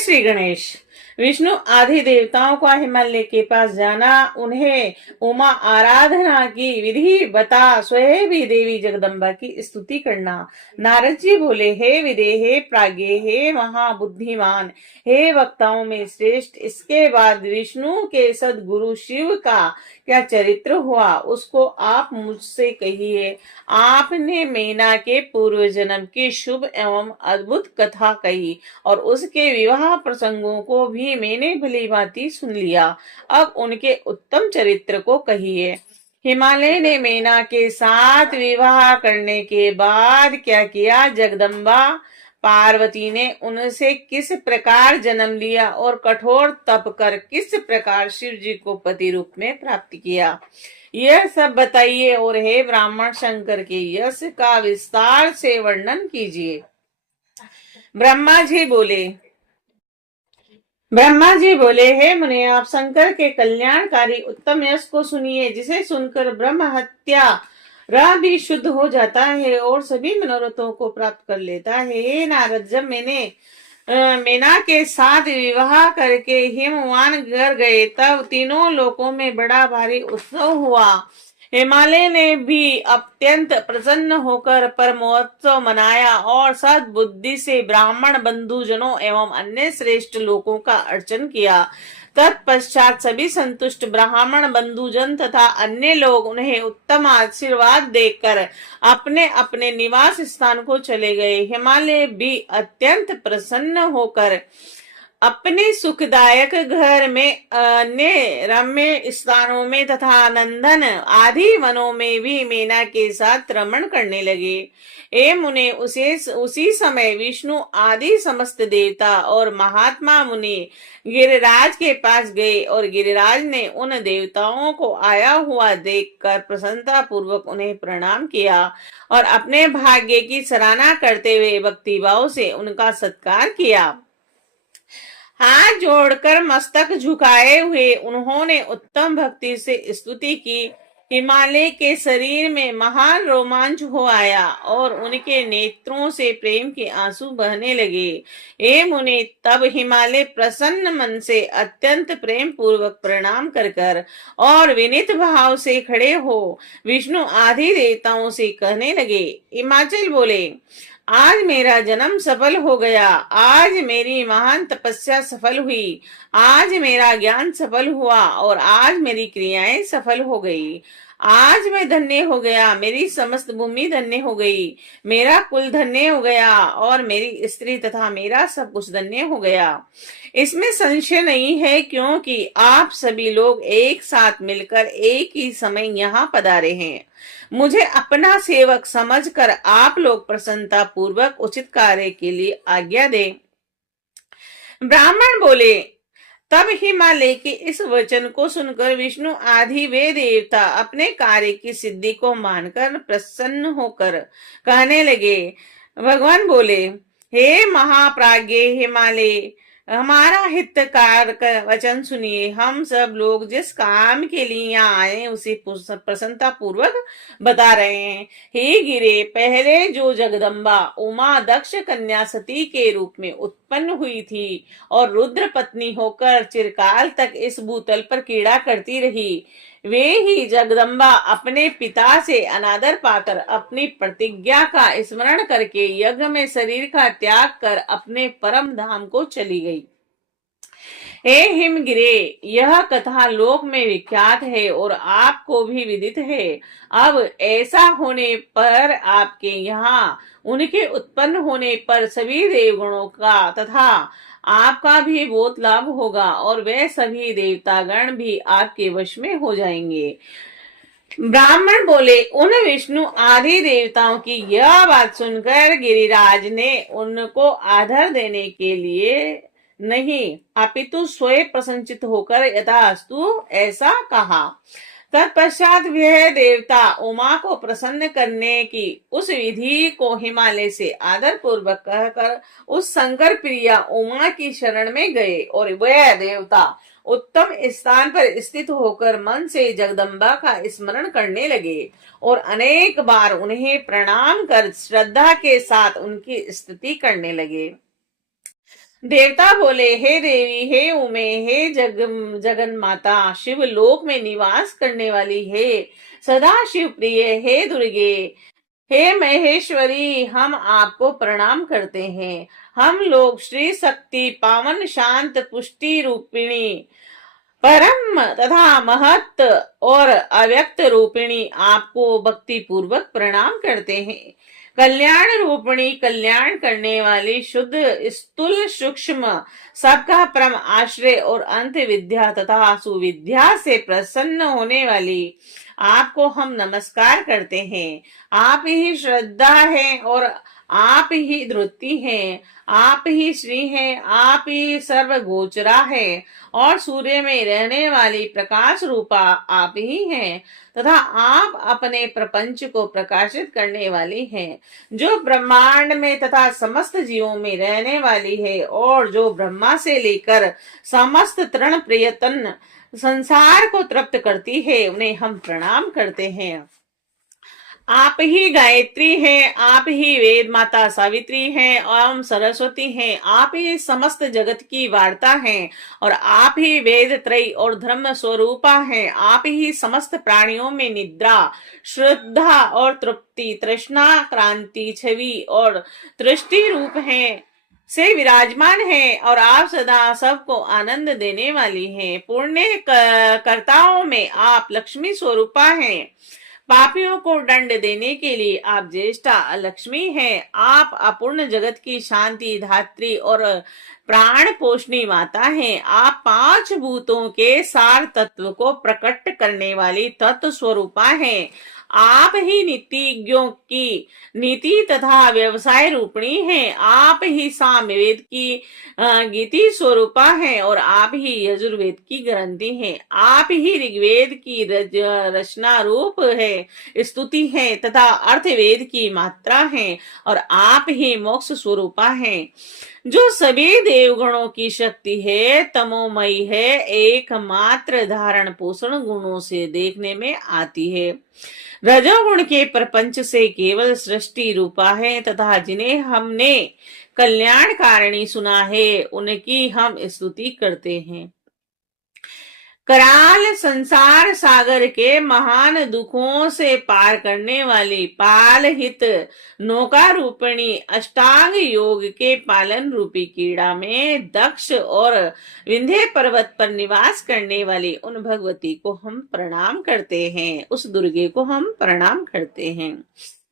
श्री गणेश। विष्णु आदि देवताओं का हिमालय के पास जाना, उन्हें उमा आराधना की विधि बता स्वयं भी देवी जगदम्बा की स्तुति करना। नारद जी बोले, हे विदे, हे प्राज्ञ, हे महाबुद्धिमान, हे वक्ताओं में श्रेष्ठ, इसके बाद विष्णु के सदगुरु शिव का क्या चरित्र हुआ उसको आप मुझसे कहिए। आपने मेना के पूर्व जन्म की शुभ एवं अद्भुत कथा कही और उसके विवाह प्रसंगों को भी मैंने भली भांति सुन लिया। अब उनके उत्तम चरित्र को कहिए। हिमालय ने मेना के साथ विवाह करने के बाद क्या किया? जगदम्बा पार्वती ने उनसे किस प्रकार जन्म लिया और कठोर तप कर किस प्रकार शिव जी को पति रूप में प्राप्त किया, यह सब बताइए। और हे ब्राह्मण, शंकर के यश का विस्तार से वर्णन कीजिए। ब्रह्मा जी बोले, हे मुने, आप शंकर के कल्याणकारी उत्तम यश को सुनिए, जिसे सुनकर ब्रह्म हत्या भी शुद्ध हो जाता है और सभी मनोरथों को प्राप्त कर लेता है। हे नारद, जब मैंने मेना के साथ विवाह करके हिमवान घर गए, तब तीनों लोकों में बड़ा भारी उत्सव हुआ। हिमालय ने भी अत्यंत प्रसन्न होकर परमोत्सव मनाया और सद्बुद्धि से ब्राह्मण बंधुजनों एवं अन्य श्रेष्ठ लोगों का अर्चन किया। तत्पश्चात सभी संतुष्ट ब्राह्मण बंधुजन तथा अन्य लोग उन्हें उत्तम आशीर्वाद देकर अपने अपने निवास स्थान को चले गए। हिमालय भी अत्यंत प्रसन्न होकर अपने सुखदायक घर में अन्य रम्य स्थानों में तथा नंदन आदि वनों में भी मेना के साथ रमण करने लगे। ए मुने, उसी समय विष्णु आदि समस्त देवता और महात्मा मुनि गिरिराज के पास गए और गिरिराज ने उन देवताओं को आया हुआ देखकर प्रसन्नता पूर्वक उन्हें प्रणाम किया और अपने भाग्य की सराहना करते हुए भक्तिभाव से उनका सत्कार किया। हाथ जोड़कर मस्तक झुकाए हुए उन्होंने उत्तम भक्ति से स्तुति की। हिमालय के शरीर में महान रोमांच हो आया और उनके नेत्रों से प्रेम के आंसू बहने लगे। हे मुनि, तब हिमालय प्रसन्न मन से अत्यंत प्रेम पूर्वक प्रणाम कर और विनीत भाव से खड़े हो विष्णु आदि देवताओं से कहने लगे। हिमाचल बोले, आज मेरा जन्म सफल हो गया, आज मेरी महान तपस्या सफल हुई, आज मेरा ज्ञान सफल हुआ और आज मेरी क्रियाएं सफल हो गई। आज मैं धन्य हो गया, मेरी समस्त भूमि धन्य हो गई, मेरा कुल धन्य हो गया और मेरी स्त्री तथा मेरा सब कुछ धन्य हो गया। इसमें संशय नहीं है, क्योंकि आप सभी लोग एक साथ मिलकर एक ही समय यहाँ पधारे हैं। मुझे अपना सेवक समझकर आप लोग प्रसन्नता पूर्वक उचित कार्य के लिए आज्ञा दें। ब्राह्मण बोले, तब हिमालय के इस वचन को सुनकर विष्णु आदि वे देवता अपने कार्य की सिद्धि को मानकर प्रसन्न होकर कहने लगे। भगवान बोले, हे महाप्राज्ञ हिमालय, हमारा हितकार वचन सुनिए। हम सब लोग जिस काम के लिए यहाँ आए उसे प्रसन्नता पूर्वक बता रहे हैं। हे गिरे, पहले जो जगदम्बा उमा दक्ष कन्या सती के रूप में उत्पन्न हुई थी और रुद्र पत्नी होकर चिरकाल तक इस भूतल पर क्रीड़ा करती रही, वे ही जगदम्बा अपने पिता से अनादर पाकर अपनी प्रतिज्ञा का स्मरण करके यज्ञ में शरीर का त्याग कर अपने परम धाम को चली गई। हे हिमगिरे, यह कथा लोक में विख्यात है और आपको भी विदित है। अब ऐसा होने पर आपके यहाँ उनके उत्पन्न होने पर सभी देवगणों का तथा आपका भी बहुत लाभ होगा और वे सभी देवतागण भी आपके वश में हो जाएंगे। ब्राह्मण बोले, उन विष्णु आदि देवताओं की यह बात सुनकर गिरिराज ने उनको आदर देने के लिए नहीं अपितु स्वयं प्रसन्नचित होकर यथास्तु ऐसा कहा। तत्पश्चात वह देवता उमा को प्रसन्न करने की उस विधि को हिमालय से आदर पूर्वक कहकर उस शंकर प्रिया उमा की शरण में गए और वह देवता उत्तम स्थान पर स्थित होकर मन से जगदम्बा का स्मरण करने लगे और अनेक बार उन्हें प्रणाम कर श्रद्धा के साथ उनकी स्तुति करने लगे। देवता बोले, हे देवी, हे उमे, हे जगन माता, शिव लोक में निवास करने वाली, हे सदा शिव प्रिय, हे दुर्गे, हे महेश्वरी, हम आपको प्रणाम करते हैं। हम लोग श्री शक्ति पावन शांत पुष्टि रूपिणी परम तथा महत और अव्यक्त रूपिणी आपको भक्ति पूर्वक प्रणाम करते हैं। कल्याण रूपिणी, कल्याण करने वाली, शुद्ध स्थूल सूक्ष्म सबका परम आश्रय और अंत विद्या तथा सुविद्या से प्रसन्न होने वाली आपको हम नमस्कार करते हैं। आप ही श्रद्धा है और आप ही धृति है, आप ही श्री है, आप ही सर्वगोचरा है और सूर्य में रहने वाली प्रकाश रूपा आप ही हैं तथा आप अपने प्रपंच को प्रकाशित करने वाली हैं, जो ब्रह्मांड में तथा समस्त जीवों में रहने वाली है और जो ब्रह्मा से लेकर समस्त तृण प्रयत्न संसार को तृप्त करती है, उन्हें हम प्रणाम करते हैं। आप ही गायत्री हैं, आप ही वेद माता सावित्री हैं, एवं सरस्वती हैं, आप ही समस्त जगत की वार्ता हैं और आप ही वेद त्रय और धर्म स्वरूपा हैं। आप ही समस्त प्राणियों में निद्रा, श्रद्धा और तृप्ति, तृष्णा, क्रांति, छवि और दृष्टि रूप हैं से विराजमान है और आप सदा सबको आनंद देने वाली हैं। पुण्य कर्ताओं में आप लक्ष्मी स्वरूपा हैं। पापियों को दंड देने के लिए आप ज्येष्ठा लक्ष्मी हैं। आप अपूर्ण जगत की शांति धात्री और प्राण पोषणी माता हैं। आप पांच भूतों के सार तत्व को प्रकट करने वाली तत्व स्वरूपा हैं। आप ही नीतिज्ञों की नीति तथा व्यवसाय रूपणी हैं। आप ही सामवेद की गीति स्वरूपा हैं और आप ही यजुर्वेद की ग्रंथि हैं। आप ही ऋग्वेद की रचना रूप है, स्तुति है तथा अर्थवेद की मात्रा है और आप ही मोक्ष स्वरूपा हैं, जो सभी देवगणों की शक्ति है, तमोमयी है, एकमात्र धारण पोषण गुणों से देखने में आती है। रजोगुण के प्रपंच से केवल सृष्टि रूपा है तथा जिन्हें हमने कल्याणकारिणी सुना है, उनकी हम स्तुति करते हैं। कराल संसार सागर के महान दुखों से पार करने वाली पाल हित नौका रूपिणी अष्टांग योग के पालन रूपी कीड़ा में दक्ष और विंध्य पर्वत पर निवास करने वाली उन भगवती को हम प्रणाम करते हैं, उस दुर्गे को हम प्रणाम करते हैं,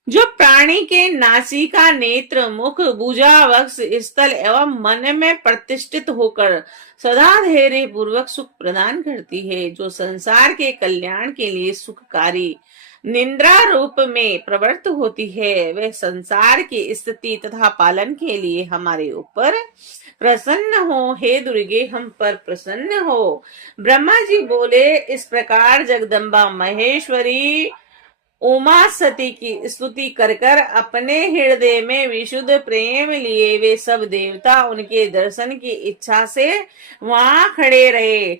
जो प्राणी के नासिका, नेत्र, मुख, भुजा, वक्ष, स्थल एवं मन में प्रतिष्ठित होकर सदा धैर्य पूर्वक सुख प्रदान करती है, जो संसार के कल्याण के लिए सुखकारी निंद्रा रूप में प्रवृत्त होती है। वह संसार की स्थिति तथा पालन के लिए हमारे ऊपर प्रसन्न हो। हे दुर्गे, हम पर प्रसन्न हो। ब्रह्मा जी बोले, इस प्रकार जगदम्बा महेश्वरी उमा सती की स्तुति कर कर अपने हृदय में विशुद्ध प्रेम लिए वे सब देवता उनके दर्शन की इच्छा से वहां खड़े रहे।